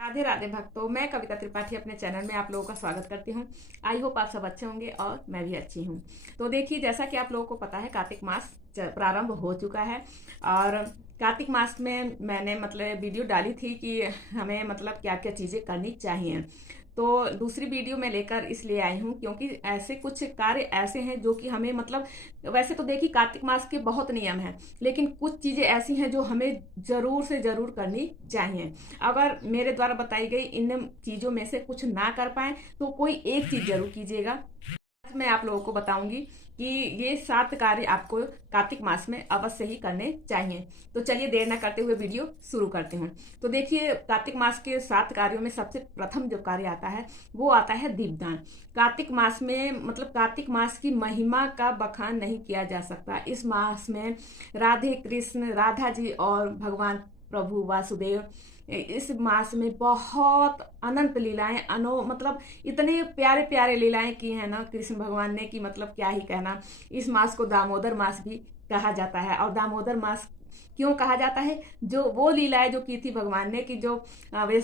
राधे राधे भक्तों, मैं कविता त्रिपाठी अपने चैनल में आप लोगों का स्वागत करती हूँ। आई होप आप सब अच्छे होंगे और मैं भी अच्छी हूँ। तो देखिए, जैसा कि आप लोगों को पता है, कार्तिक मास प्रारंभ हो चुका है। और कार्तिक मास में मैंने मतलब वीडियो डाली थी कि हमें मतलब क्या क्या चीज़ें करनी चाहिए। तो दूसरी वीडियो मैं लेकर इसलिए आई हूँ क्योंकि ऐसे कुछ कार्य ऐसे हैं जो कि हमें मतलब, वैसे तो देखिए कार्तिक मास के बहुत नियम हैं, लेकिन कुछ चीज़ें ऐसी हैं जो हमें ज़रूर से ज़रूर करनी चाहिए। अगर मेरे द्वारा बताई गई इन चीज़ों में से कुछ ना कर पाए तो कोई एक चीज़ जरूर कीजिएगा। आज मैं आप लोगों को बताऊंगी कि ये 7 कार्य आपको कार्तिक मास में अवश्य ही करने चाहिए। तो चलिए देर ना करते हुए वीडियो शुरू करते हैं। तो देखिए, कार्तिक मास के 7 कार्यों में सबसे प्रथम जो कार्य आता है वो आता है दीपदान। कार्तिक मास में मतलब कार्तिक मास की महिमा का बखान नहीं किया जा सकता। इस मास में राधे कृष्ण, राधा जी और भगवान प्रभु वासुदेव इस मास में बहुत अनंत लीलाएं मतलब इतने प्यारे प्यारे लीलाएं की हैं ना कृष्ण भगवान ने, कि मतलब क्या ही कहना। इस मास को दामोदर मास भी कहा जाता है। और दामोदर मास क्यों कहा जाता है? जो वो लीलाएं जो की थी भगवान ने, कि जो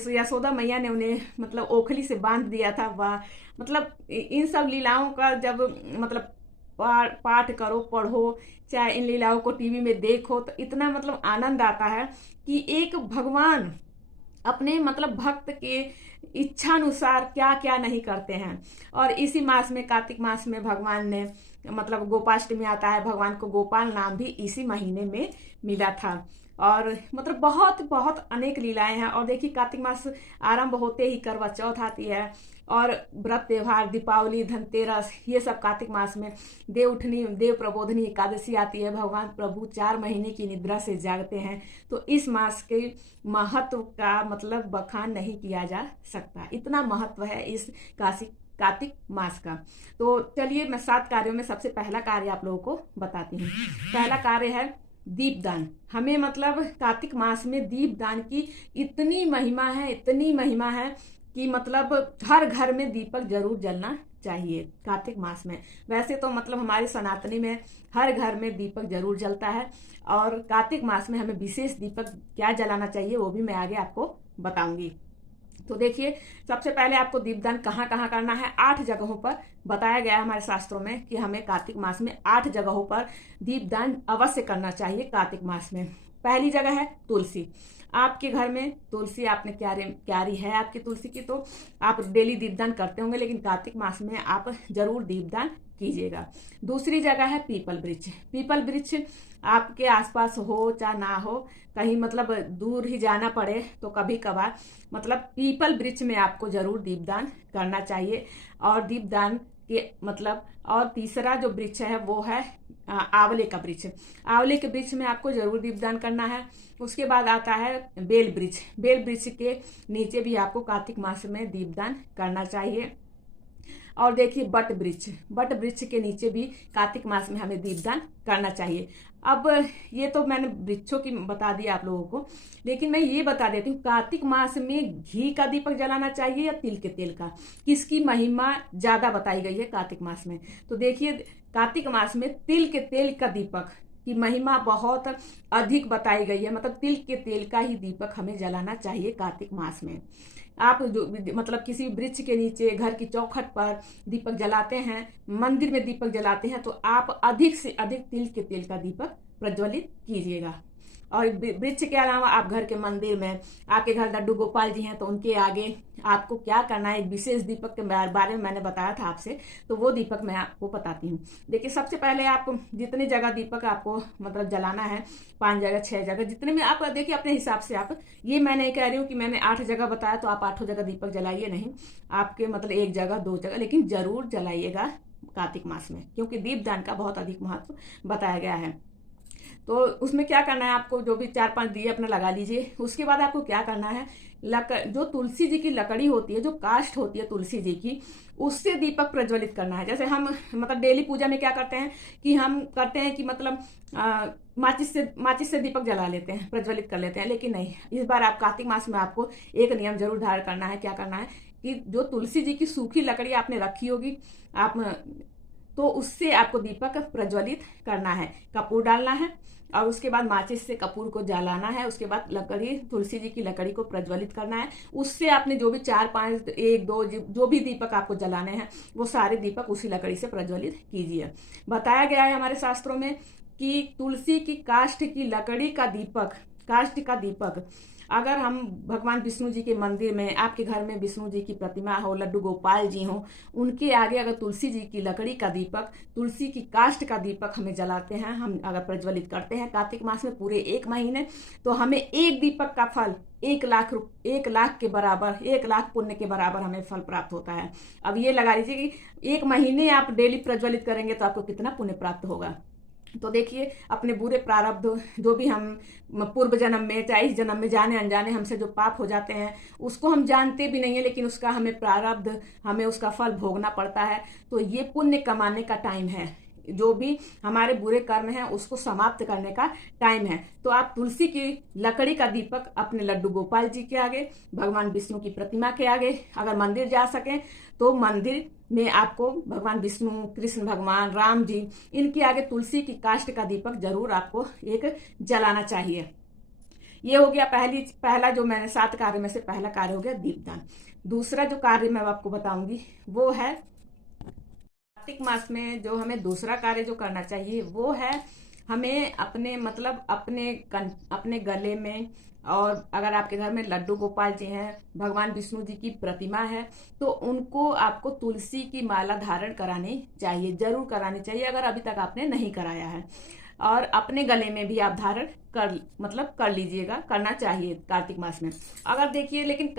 यशोदा मैया ने उन्हें मतलब ओखली से बांध दिया था, वह मतलब इन सब लीलाओं का जब मतलब पाठ करो, पढ़ो, चाहे इन लीलाओं को टीवी में देखो, तो इतना मतलब आनंद आता है कि एक भगवान अपने मतलब भक्त के इच्छानुसार क्या क्या नहीं करते हैं। और इसी मास में, कार्तिक मास में, भगवान ने मतलब गोपाष्टमी आता है, भगवान को गोपाल नाम भी इसी महीने में मिला था। और मतलब बहुत बहुत अनेक लीलाएं हैं। और देखिए, कार्तिक मास आरंभ होते ही करवा चौथ आती है, और व्रत त्योहार, दीपावली, धनतेरस, ये सब कार्तिक मास में। देव उठनी, देव प्रबोधनी एकादशी आती है। भगवान प्रभु 4 महीने की निद्रा से जागते हैं। तो इस मास के महत्व का मतलब बखान नहीं किया जा सकता, इतना महत्व है इस कार्तिक मास का। तो चलिए, मैं 7 कार्यों में सबसे पहला कार्य आप लोगों को बताती हूँ। पहला कार्य है दीपदान। हमें मतलब कार्तिक मास में दीपदान की इतनी महिमा है, इतनी महिमा है कि मतलब हर घर में दीपक जरूर जलना चाहिए कार्तिक मास में। वैसे तो मतलब हमारे सनातनी में हर घर में दीपक जरूर जलता है, और कार्तिक मास में हमें विशेष दीपक क्या जलाना चाहिए वो भी मैं आगे आपको बताऊंगी। तो देखिए, सबसे पहले आपको दीपदान कहाँ कहाँ करना है। 8 जगहों पर बताया गया है हमारे शास्त्रों में कि हमें कार्तिक मास में 8 जगहों पर दीपदान अवश्य करना चाहिए कार्तिक मास में। पहली जगह है तुलसी। आपके घर में तुलसी, आपने क्यारी है आपकी तुलसी की, तो आप डेली दीपदान करते होंगे, लेकिन कार्तिक मास में आप जरूर दीपदान कीजिएगा। दूसरी जगह है पीपल वृक्ष। पीपल वृक्ष आपके आसपास हो चाहे ना हो, कहीं मतलब दूर ही जाना पड़े तो कभी कभार मतलब पीपल वृक्ष में आपको जरूर दीपदान करना चाहिए। और दीपदान के मतलब, और तीसरा जो वृक्ष है वो है आंवले का वृक्ष। आंवले के वृक्ष में आपको जरूर दीपदान करना है। उसके बाद आता है बेल वृक्ष। बेल वृक्ष के नीचे भी आपको कार्तिक मास में दीपदान करना चाहिए। और देखिए, बट वृक्ष, बट वृक्ष के नीचे भी कार्तिक मास में हमें दीपदान करना चाहिए। अब ये तो मैंने वृक्षों की बता दिया आप लोगों को, लेकिन मैं ये बता देती हूँ, कार्तिक मास में घी का दीपक जलाना चाहिए या तिल के तेल का, किसकी महिमा ज्यादा बताई गई है कार्तिक मास में। तो देखिए, कार्तिक मास में तिल के तेल का दीपक की महिमा बहुत अधिक बताई गई है। मतलब तिल के तेल का ही दीपक हमें जलाना चाहिए कार्तिक मास में। आप जो मतलब किसी वृक्ष के नीचे, घर की चौखट पर दीपक जलाते हैं, मंदिर में दीपक जलाते हैं, तो आप अधिक से अधिक तिल के तेल का दीपक प्रज्वलित कीजिएगा। और वृक्ष के अलावा आप घर के मंदिर में, आपके घर लड्डू गोपाल जी हैं तो उनके आगे आपको क्या करना है, एक विशेष दीपक के बारे में मैंने बताया था आपसे, तो वो दीपक मैं आपको बताती हूँ। देखिए, सबसे पहले आप जितनी जगह दीपक आपको मतलब जलाना है, 5 जगह 6 जगह, जितने में आप देखिए अपने हिसाब से आप, ये मैं नहीं कह रही हूँ कि मैंने 8 जगह बताया तो आप 8 जगह दीपक जलाइए, नहीं। आपके मतलब 1 जगह 2 जगह, लेकिन जरूर जलाइएगा कार्तिक मास में, क्योंकि दीपदान का बहुत अधिक महत्व बताया गया है। तो उसमें क्या करना है, आपको जो भी 4-5 दिए अपना लगा लीजिए। उसके बाद आपको क्या करना है, जो तुलसी जी की लकड़ी होती है, जो काष्ठ होती है तुलसी जी की, उससे दीपक प्रज्वलित करना है। जैसे हम मतलब डेली पूजा में क्या करते हैं कि हम करते हैं कि मतलब माचिस से दीपक जला लेते हैं, प्रज्वलित कर लेते हैं, लेकिन नहीं, इस बार आप कार्तिक मास में आपको एक नियम जरूर धारण करना है। क्या करना है कि जो तुलसी जी की सूखी लकड़ी आपने रखी होगी, आप तो उससे आपको दीपक प्रज्वलित करना है। कपूर डालना है और उसके बाद माचिस से कपूर को जलाना है। उसके बाद लकड़ी, तुलसी जी की लकड़ी को प्रज्वलित करना है। उससे आपने जो भी 4-5, 1-2 जो भी दीपक आपको जलाने हैं वो सारे दीपक उसी लकड़ी से प्रज्वलित कीजिए। बताया गया है हमारे शास्त्रों में कि तुलसी की काष्ठ की लकड़ी का दीपक, काष्ठ का दीपक, अगर हम भगवान विष्णु जी के मंदिर में, आपके घर में विष्णु जी की प्रतिमा हो, लड्डू गोपाल जी हो, उनके आगे अगर तुलसी जी की लकड़ी का दीपक, तुलसी की काष्ठ का दीपक हमें जलाते हैं, हम अगर प्रज्वलित करते हैं कार्तिक मास में पूरे 1 महीने, तो हमें एक दीपक का फल 1 लाख के बराबर, 1 लाख पुण्य के बराबर हमें फल प्राप्त होता है। अब ये लगा लीजिए कि 1 महीने आप डेली प्रज्वलित करेंगे तो आपको कितना पुण्य प्राप्त होगा। तो देखिए, अपने बुरे प्रारब्ध जो भी हम पूर्व जन्म में, चाहे इस जन्म में जाने अनजाने हमसे जो पाप हो जाते हैं, उसको हम जानते भी नहीं है, लेकिन उसका हमें प्रारब्ध, हमें उसका फल भोगना पड़ता है। तो ये पुण्य कमाने का टाइम है, जो भी हमारे बुरे कर्म हैं उसको समाप्त करने का टाइम है। तो आप तुलसी की लकड़ी का दीपक अपने लड्डू गोपाल जी के आगे, भगवान विष्णु की प्रतिमा के आगे, अगर मंदिर जा सकें तो मंदिर में आपको भगवान विष्णु, कृष्ण भगवान, राम जी, इनके आगे तुलसी की काष्ठ का दीपक जरूर आपको एक जलाना चाहिए। ये हो गया पहला जो मैंने 7 कार्य में से पहला कार्य हो गया दीपदान। दूसरा जो कार्य मैं आपको बताऊंगी वो है कार्तिक मास में जो हमें दूसरा कार्य जो करना चाहिए वो है हमें अपने मतलब अपने गले में, और अगर आपके घर में लड्डू गोपाल जी हैं, भगवान विष्णु जी की प्रतिमा है, तो उनको आपको तुलसी की माला धारण करानी चाहिए, जरूर करानी चाहिए अगर अभी तक आपने नहीं कराया है। और अपने गले में भी आप धारण कर लीजिएगा, करना चाहिए कार्तिक मास में। अगर देखिए, लेकिन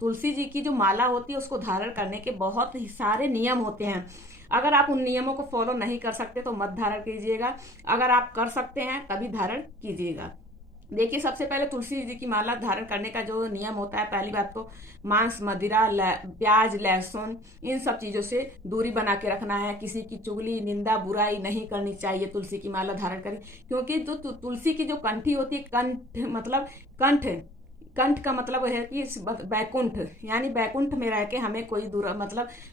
तुलसी जी की जो माला होती है उसको धारण करने के बहुत ही सारे नियम होते हैं। अगर आप उन नियमों को फॉलो नहीं कर सकते तो मत धारण कीजिएगा, अगर आप कर सकते हैं तभी धारण कीजिएगा। देखिए, सबसे पहले तुलसी जी की माला धारण करने का जो नियम होता है, पहली बात तो मांस, मदिरा, प्याज, लहसुन, इन सब चीजों से दूरी बना के रखना है। किसी की चुगली, निंदा, बुराई नहीं करनी चाहिए तुलसी की माला धारण करें, क्योंकि जो तुलसी की जो कंठी होती है, कंठ का मतलब है कि बैकुंठ, यानी बैकुंठ में रह के हमें कोई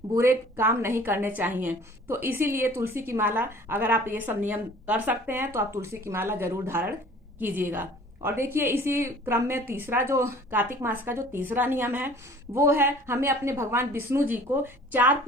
बुरे काम नहीं करने चाहिए। तो इसीलिए तुलसी की माला, अगर आप ये सब नियम कर सकते हैं तो आप तुलसी की माला जरूर धारण कीजिएगा। और देखिए, इसी क्रम में तीसरा जो कार्तिक मास का जो तीसरा नियम है वो है हमें अपने भगवान विष्णु जी को 4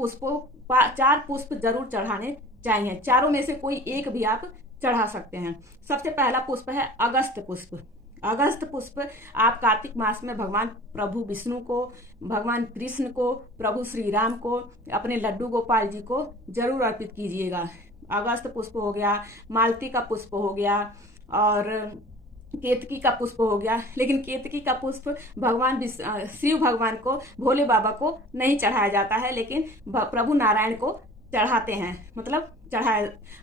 पुष्प जरूर चढ़ाने चाहिए। चारों में से कोई एक भी आप चढ़ा सकते हैं। सबसे पहला पुष्प है अगस्त पुष्प। अगस्त पुष्प आप कार्तिक मास में भगवान प्रभु विष्णु को, भगवान कृष्ण को, प्रभु श्री राम को, अपने लड्डू गोपाल जी को जरूर अर्पित कीजिएगा। अगस्त पुष्प हो गया, मालती का पुष्प हो गया और केतकी का पुष्प हो गया। लेकिन केतकी का पुष्प शिव भगवान को, भोले बाबा को नहीं चढ़ाया जाता है, लेकिन प्रभु नारायण को चढ़ाते हैं,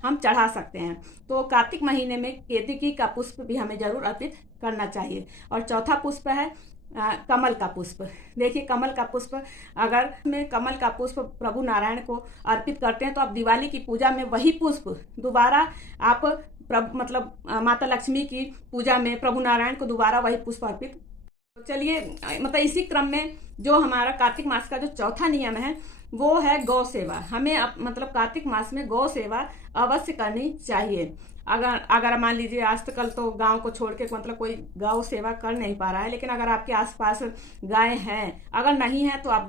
हम चढ़ा सकते हैं। तो कार्तिक महीने में केतकी का पुष्प भी हमें जरूर अर्पित करना चाहिए। और चौथा पुष्प है कमल का पुष्प। देखिए, कमल का पुष्प, अगर में कमल का पुष्प प्रभु नारायण को अर्पित करते हैं तो आप दिवाली की पूजा में वही पुष्प दोबारा आप माता लक्ष्मी की पूजा में प्रभु नारायण को दोबारा वही पुष्प अर्पित। तो चलिए, इसी क्रम में जो हमारा कार्तिक मास का जो चौथा नियम है वो है गौ सेवा। हमें कार्तिक मास में गौ सेवा अवश्य करनी चाहिए। अगर मान लीजिए आजकल तो गांव को छोड़ के कोई गौ सेवा कर नहीं पा रहा है, लेकिन अगर आपके आसपास गाय हैं, अगर नहीं है तो आप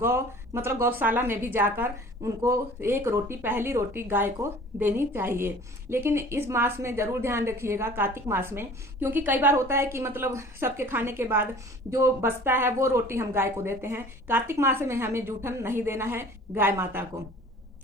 गौशाला में भी जाकर उनको एक रोटी, पहली रोटी गाय को देनी चाहिए। लेकिन इस मास में जरूर ध्यान रखिएगा, कार्तिक मास में, क्योंकि कई बार होता है कि सबके खाने के बाद जो बचता है वो रोटी हम गाय को देते हैं। कार्तिक मास में हमें जूठन नहीं देना है गाय माता को।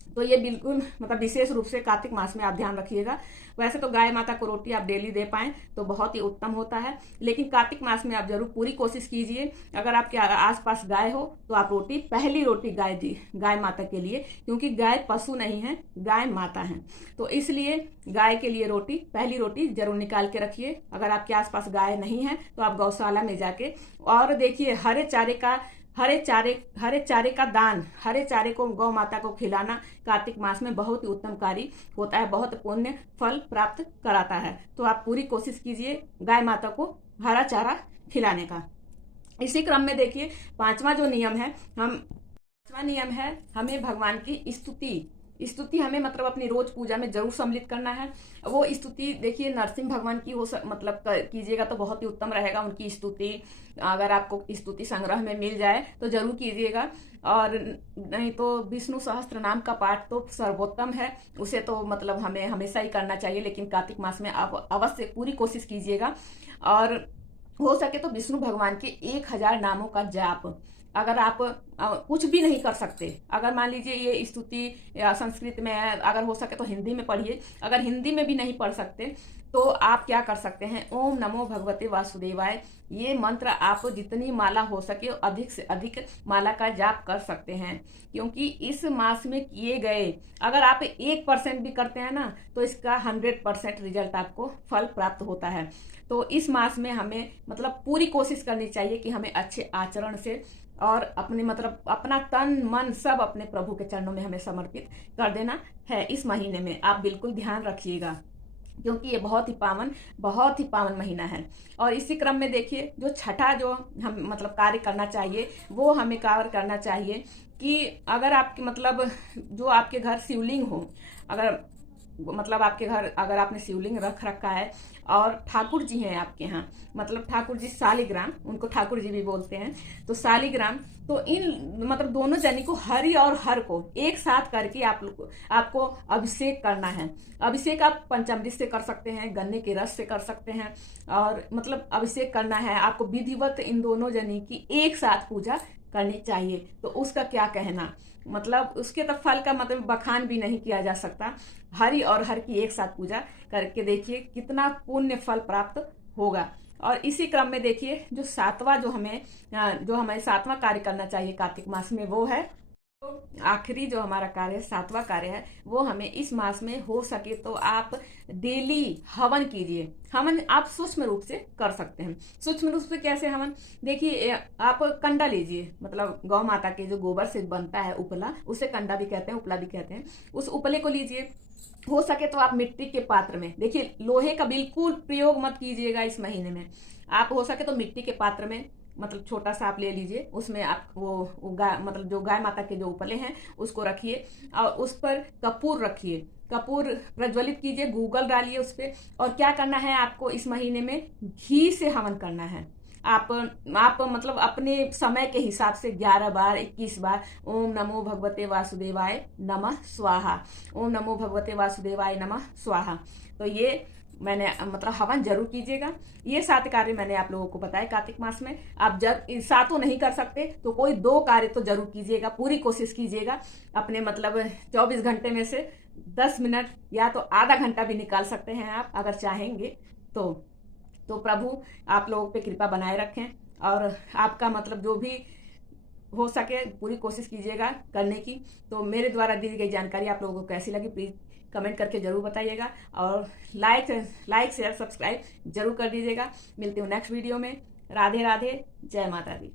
तो ये बिल्कुल विशेष रूप से कार्तिक मास में आप ध्यान रखिएगा। वैसे तो गाय माता को रोटी आप डेली दे पाएं तो बहुत ही उत्तम होता है, लेकिन कार्तिक मास में आप जरूर पूरी कोशिश कीजिए। अगर आपके आसपास गाय हो तो आप पहली रोटी गाय माता के लिए, क्योंकि गाय पशु नहीं है, गाय माता है, तो इसलिए गाय के लिए पहली रोटी जरूर निकाल के रखिए। अगर आपके आसपास गाय नहीं है तो आप गौशाला में जाके, और देखिए हरे चारे का दान, हरे चारे को गौ माता को खिलाना कार्तिक मास में बहुत ही उत्तम कार्य होता है, बहुत पुण्य फल प्राप्त कराता है। तो आप पूरी कोशिश कीजिए गाय माता को हरा चारा खिलाने का। इसी क्रम में देखिए, पांचवा नियम है हमें भगवान की स्तुति स्तुति हमें मतलब अपनी रोज पूजा में जरूर सम्मिलित करना है। वो स्तुति देखिए नरसिंह भगवान की मतलब कीजिएगा तो बहुत ही उत्तम रहेगा। उनकी स्तुति अगर आपको स्तुति संग्रह में मिल जाए तो जरूर कीजिएगा, और नहीं तो विष्णु सहस्त्र नाम का पाठ तो सर्वोत्तम है, उसे तो मतलब हमें हमेशा ही करना चाहिए। लेकिन कार्तिक मास में आप अवश्य पूरी कोशिश कीजिएगा। और हो सके तो विष्णु भगवान के 1000 नामों का जाप, अगर आप कुछ भी नहीं कर सकते, अगर मान लीजिए ये स्तुति संस्कृत में है, अगर हो सके तो हिंदी में पढ़िए। अगर हिंदी में भी नहीं पढ़ सकते तो आप क्या कर सकते हैं, ओम नमो भगवते वासुदेवाय, ये मंत्र आप जितनी माला हो सके अधिक से अधिक माला का जाप कर सकते हैं। क्योंकि इस मास में किए गए अगर आप 1% भी करते हैं ना तो इसका 100% रिजल्ट आपको फल प्राप्त होता है। तो इस मास में हमें मतलब पूरी कोशिश करनी चाहिए कि हमें अच्छे आचरण से और अपने मतलब अपना तन मन सब अपने प्रभु के चरणों में हमें समर्पित कर देना है। इस महीने में आप बिल्कुल ध्यान रखिएगा, क्योंकि ये बहुत ही पावन महीना है। और इसी क्रम में देखिए जो छठा जो हम मतलब कार्य करना चाहिए वो हमें कार्य करना चाहिए कि अगर आपके मतलब जो आपके घर शिवलिंग हो, अगर मतलब आपके घर अगर आपने शिवलिंग रख रखा है और ठाकुर जी हैं आपके यहाँ, मतलब ठाकुर जी शालिग्राम, उनको ठाकुर जी भी बोलते हैं, तो शालिग्राम, तो इन मतलब दोनों जनी को हरि और हर को एक साथ करके आपको अभिषेक करना है। अभिषेक आप पंचामृत से कर सकते हैं, गन्ने के रस से कर सकते हैं, और मतलब अभिषेक करना है आपको विधिवत इन दोनों जनी की एक साथ पूजा करनी चाहिए। तो उसका क्या कहना, मतलब उसके तो फल का मतलब बखान भी नहीं किया जा सकता। हरि और हर की एक साथ पूजा करके देखिए कितना पुण्य फल प्राप्त होगा। और इसी क्रम में देखिए जो हमें सातवां कार्य करना चाहिए कार्तिक मास में, वो है आखिरी जो हमारा कार्य है, सातवां कार्य है, वो हमें इस मास में हो सके तो आप डेली हवन कीजिए। हवन आप सूक्ष्म रूप से कर सकते हैं। सूक्ष्म रूप से कैसे हवन, देखिए आप कंडा लीजिए, मतलब गौ माता के जो गोबर से बनता है उपला, उसे कंडा भी कहते हैं, उपला भी कहते हैं। उस उपले को लीजिए, हो सके तो आप मिट्टी के पात्र में, देखिए लोहे का बिल्कुल प्रयोग मत कीजिएगा इस महीने में। आप हो सके तो मिट्टी के पात्र में मतलब छोटा सा आप ले लीजिए, उसमें आप वो गाय मतलब जो गाय माता के जो उपले हैं उसको रखिए, और उस पर कपूर रखिए, कपूर प्रज्वलित कीजिए, गूगल डालिए उस पर। और क्या करना है आपको इस महीने में, घी से हवन करना है। आप मतलब अपने समय के हिसाब से 11 बार 21 बार ओम नमो भगवते वासुदेवाय नमः स्वाहा, ओम नमो भगवते वासुदेवाय नमः स्वाहा। तो ये मैंने मतलब हवन जरूर कीजिएगा। ये 7 कार्य मैंने आप लोगों को बताया कार्तिक मास में। आप जब सातों नहीं कर सकते तो कोई 2 कार्य तो जरूर कीजिएगा, पूरी कोशिश कीजिएगा। अपने मतलब 24 घंटे में से 10 मिनट या तो आधा घंटा भी निकाल सकते हैं आप अगर चाहेंगे तो प्रभु आप लोगों पे कृपा बनाए रखें। और आपका मतलब जो भी हो सके पूरी कोशिश कीजिएगा करने की। तो मेरे द्वारा दी गई जानकारी आप लोगों को कैसी लगी प्लीज़ कमेंट करके जरूर बताइएगा, और लाइक शेयर सब्सक्राइब जरूर कर दीजिएगा। मिलती हूँ नेक्स्ट वीडियो में। राधे राधे, जय माता दी।